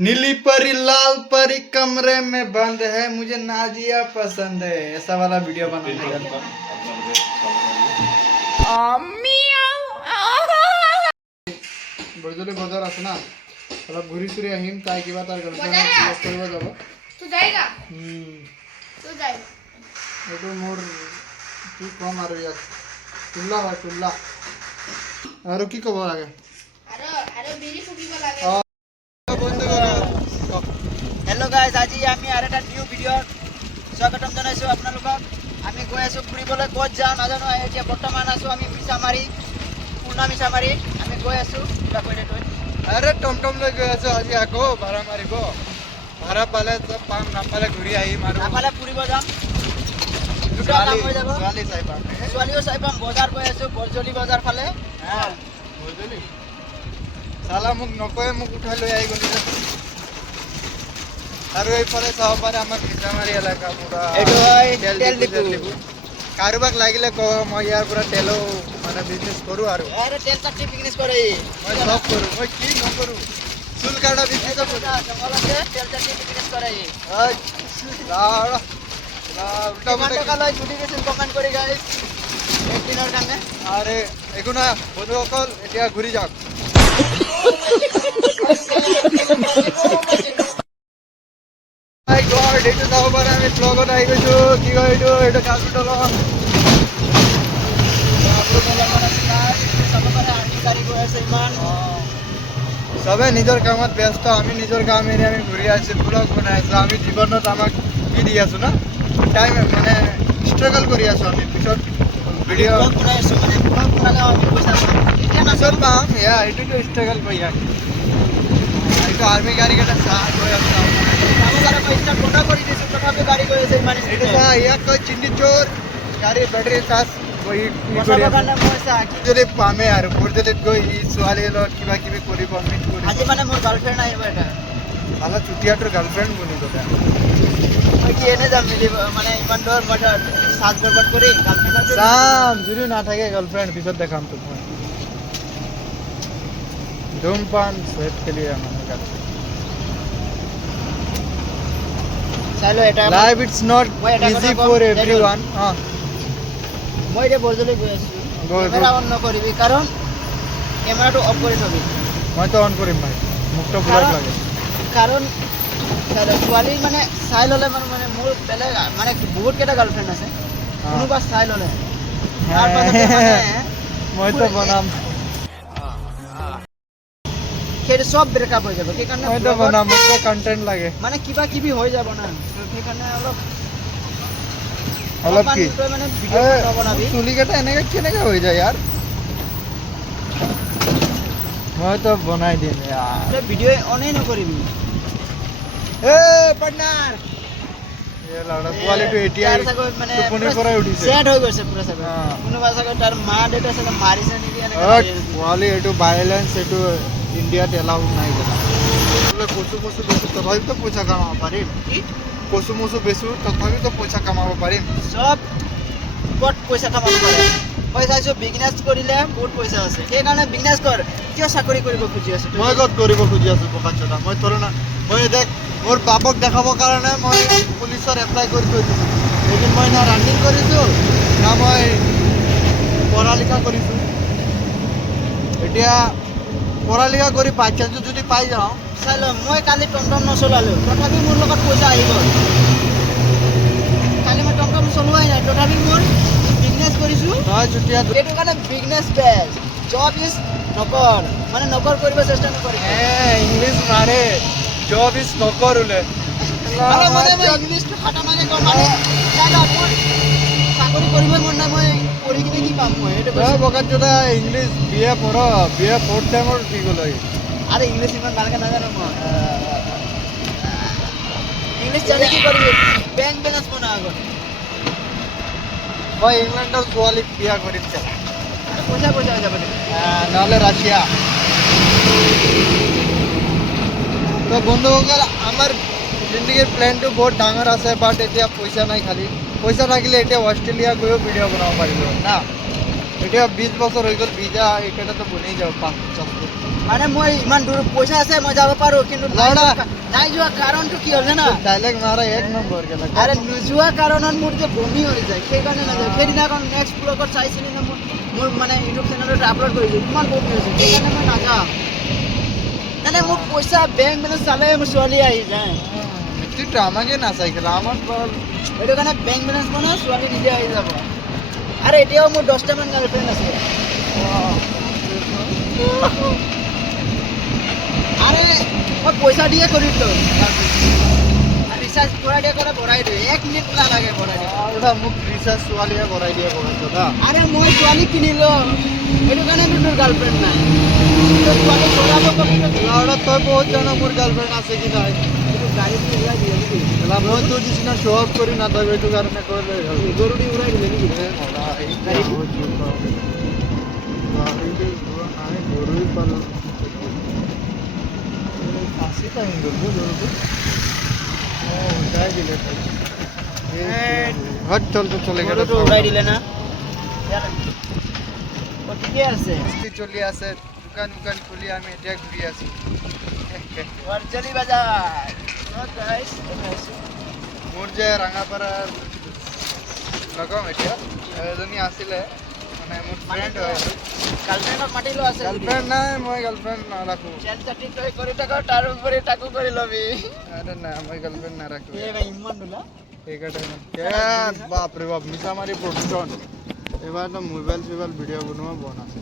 नीली परी लाल परी कमरे में बंद है मुझे नाजिया पसंद है ऐसा वाला वीडियो बनाने का বৰজলি বজাৰ আছে না অলপ ঘূৰি চুৰি আহিম তাই কিবা তাৰ গাৰ্লফ্ৰেণ্ড কৰিব যাব তু যাইগা তু যাই এইটো মোৰ কি কম আৰু ইয়াত তুল্লা হয় তুল্লা আৰু কি ক'ব লাগে আৰু বিৰি ফুকিব লাগে হেল্ল' গাইজ আজি আমি আৰু এটা নিউ ভিডিঅ'ত স্বাগতম জনাইছোঁ আপোনালোকক আমি গৈ আছোঁ ফুৰিবলৈ ক'ত যাওঁ নাজানো এতিয়া বৰ্তমান আছোঁ আমি মিছামাৰী পূৰ্ণা মিছামাৰী আমি গৈ আছোঁ কিবা কৰিলে তই আৰে টমটম লৈ গৈ আছোঁ আজি আকৌ ভাড়া মাৰিব ভাড়া পালে চব পাম নাপালে ঘূৰি আহিম আৰু নাপালে ফুৰিব যাম দুটা কাম হৈ যাব ছোৱালী চাই পাম ছোৱালীও চাই পাম বজাৰ গৈ আছোঁ বৰজলি বজাৰ ফালে বৰজলি চালা মোক নকয়ে মোক উঠাই লৈ আহি গ'লি আৰু এইফালে চাব পাৰে আমাৰ মিছামাৰী এলেকা পুৰা এইটো হয় তেল ডিপু কাৰোবাক লাগিলে কওঁ মই ইয়াৰ পৰা তেলো মানে বিজনেছ কৰোঁ আৰু আৰে তেল চাটি বিজনেছ কৰে মই চব কৰোঁ মই কি নকৰোঁ চুল কাটা বিজনেছ কৰোঁ জংঘল আছে তেল চাটি বিজনেছ কৰে উল্টা কিমান টকা লয় ছুটি দিছিল কমেণ্ট কৰি গাইজ একদিনৰ কাৰণে আৰে একো নাই বন্ধুসকল এতিয়া ঘূৰি যাওক My God, এইটো যাব পাৰে আমি ব্লগত আহি গৈছোঁ কি কয় এইটো কাজু দলং চবে নিজৰ কামত ব্যস্ত আমি নিজৰ কাম এৰি আমি ঘূৰি আছোঁ ব্লগ বনাই আছোঁ আমি জীৱনত আমাক কি দি আছোঁ না টাইম মানে ষ্ট্ৰাগল কৰি আছোঁ আমি পিছত ভিডিঅ' পিছত পাম এইটোতো ষ্ট্ৰাগল কৰি আছোঁ এইটো আৰ্মি গাড়ীকেইটা চাহ গৈ আছোঁ এইটো চাহ ইয়াক কয় চিন্দি চোৰ গাড়ী বেটাৰী চাৰ্জ যদি পামে আৰু বৰদলিত গৈ ই ছোৱালীৰ লগত কিবা কিবি কৰিব মিট কৰিব আজি মানে মোৰ গাৰ্লফ্ৰেণ্ড আহিব এটা ভালা চুতীয়াটোৰ গাৰ্লফ্ৰেণ্ড বনি গ'লে মই কি এনে যাম মিলিব মানে ইমান দূৰ মই সাজ বৰবাদ কৰি গাৰ্লফ্ৰেণ্ড চাম যদি নাথাকে গাৰ্লফ্ৰেণ্ড পিছত দেখাম তোক মই ধূমপান সেট খেলি আমাৰ গাৰ্লফ্ৰেণ্ড চাইলো এটা life it's not easy for everyone মই এতিয়া বৰজলি গৈ আছোঁ কেমেৰা অন নকৰিবি কাৰণ কেমেৰাটো অফ কৰি থবি মইতো অন কৰিম ভাই মোক তো ব্লগ লাগে কাৰণ ছোৱালী মানে চাই ল'লে মানে মোৰ বেলেগ মানে বহুত কেইটা গাৰ্লফ্ৰেণ্ড আছে কোনোবা চাই ল'লে মইতো বনাম সেইটো চব ব্ৰেকআপ হৈ যাব সেইকাৰণে মইতো বনাম মোক কণ্টেণ্ট লাগে মানে কিবা কিবি হৈ যাব না সেইকাৰণে অলপ কি মানে চুলিকেইটা এনেকে কেনেকে হৈ যায় ইয়াৰ মইতো বনাই দিম ভিডিঅ' অনেই নকৰিবি পোৱালিটো এতিয়া টোপনিৰ পৰাই উঠিছে ছেট হৈ গৈছে পুৰা চাগৈ কোনোবা চাগৈ তাৰ মা দেউতা চাগৈ মাৰিছে নেকি পোৱালি এইটো ভাইলেঞ্চ এইটো ইণ্ডিয়াত এলাউ নাই কচু মচু বেচো তথাপিতো পইচা কামাব পাৰিম কচু মচু বেচো তথাপিতো পইচা কামাব পাৰিম চব ক'ত পইচা কামাব পাৰে মই চাইছোঁ বিজনেছ কৰিলে বহুত পইচা আছে সেইকাৰণে বিজনেছ কৰ কিয় চাকৰি কৰিব খুজি আছোঁ মই ক'ত কৰিব খুজি আছোঁ বোকা চোদা মই থৰে না মই দেখ মোৰ বাপক দেখাবৰ কাৰণে মই পুলিচৰ এপ্লাই কৰি থৈ দিছোঁ এদিন মই না ৰানিং কৰিছোঁ না মই পঢ়া লিখা কৰিছোঁ এতিয়া পঢ়া লিখা কৰি বাই চান্সটো যদি পাই যাওঁ চাই ল মই কালি টমটম নচলালোঁ তথাপি মোৰ লগত পইচা আহিব কালি মই টমটম চলোৱাই নাই তথাপি মোৰ বিজনেছ কৰিছোঁ নহয় চুতীয়া সেইটো কাৰণে বিজনেছ বেষ্ট জব ইজ নকৰ মানে নকৰ কৰিব চেষ্টা নকৰি ইংলিছ মাৰে জব ইজ নকৰ ওলে মানে মই ইংলিছটো খাটা মানে কওঁ মানে মোৰ চাকৰি কৰিবই মন নাই মই পঢ়ি কিনে কি পাম মই সেইটো বোকা চোদা ইংলিছ বি এ পঢ় বি এ ফ'ৰ্থ টাইমৰ কি গ'ল আৰে ইংলিশ ইমান ভালকে নাজানো মই ইংলিশ জানি কি কৰিবি বেংক বেলেঞ্চ বনা আগত মই ইংলেণ্ডৰ ছোৱালীক বিয়া কৰিম চালা পইচা পইচা হৈ যাব নহ'লে ৰাছিয়া তো বন্ধুসকল আমাৰ জিন্দগীৰ প্লেনটো বহুত ডাঙৰ আছে বাট এতিয়া পইচা নাই খালি পইচা থাকিলে এতিয়া অষ্ট্ৰেলিয়া গৈও ভিডিঅ' বনাব পাৰিলোঁ না এতিয়া 20 বছৰ হৈ গ'ল ভিজা এইকেইটাতো বনি যাব 5-50 মানে মই ইমান দূৰ পইচা আছে মই যাব পাৰোঁ কিন্তু লাউডা। নাই যোৱা কাৰণটো কি হ'ল জানা ডাইলেক্ট মাৰা এক নম্বৰ গেলা আৰে নোযোৱা কাৰণত মোৰ যে বমি হৈ যায় সেইকাৰণে নাযাওঁ সেইদিনাখন নেক্সট ব্লগত চাইছিলি ন মোৰ মানে ইউটিউব চেনেলত আপলোড কৰিছোঁ ইমান বমি হৈছে সেইকাৰণে মই নাযাওঁ মানে মোক পইচা বেংক বেলেঞ্চ চালে মোৰ ছোৱালী আহি যায় তুইতো আমাকে নাচাইছিলা আমাৰ বল সেইটো কাৰণে বেংক বেলেঞ্চ বনাওঁ ছোৱালী নিজে আহি যাব আৰু এতিয়াও মোৰ 10টামান গাৰ্লফ্ৰেণ্ড আছে আরে মই পয়সা দিয়ে করি তো রিচার্জ করা দিয়ে করে ভরাই দিই 1 মিনিট না লাগে ভরাই দিই ওটা মুখ রিচার্জ ছোৱালীয়ে কৰাই দিয়ে কৰেছো দা আৰে মই ছোৱালী কিনিলো এটো কাৰণে তোৰ গাৰ্লফ্ৰেন্ড নাই তোৰ ছোৱালী চলাব কবি লাউডা তই বহুত জানো মোৰ গাৰ্লফ্ৰেণ্ড আছে কি নাই এটো গাড়ী দি উলাই দিলে নেকি এলা মই তোৰ নিচিনা শ্ব অফ কৰি নাথাকো এইটো কাৰণে কৰিলে হ'ল গৰু দি উলাই দিলে নেকি গাড়ী গৰুই পালো ফাঁচি টাইম গ'ল গৰুটো উঠাই দিলে হট চল তো চলে গেল গৰুটো উলাই দিলে না ও ঠিকে আছে চলি আছে দোকান দোকান খুলি আমি এতিয়া ঘূৰি আছো ওয়াৰচলি বাজাৰ গাইস মোৰ যে ৰাঙাপাৰাৰ লগৰ এতিয়া এজনী আছিলে মানে মোৰ ফ্ৰেণ্ড হয় গাৰ্লফ্ৰেন্ডক মাতিলো আছে গাৰ্লফ্ৰেণ্ড নাই মই গাৰ্লফ্ৰেণ্ড নাৰাখো চেল চাটি তই কৰি থাকো তাৰ উপৰি তাকো কৰি লবি আৰে নাই মই গাৰ্লফ্ৰেণ্ড নাৰাখো এ ভাই ইমান দুলা বাপৰে বাপ মিছামাৰী প্ৰদূষণ এইবাৰতো মোবাইল চোবাইল ভিডিঅ' বনোৱা বন্ধ আছে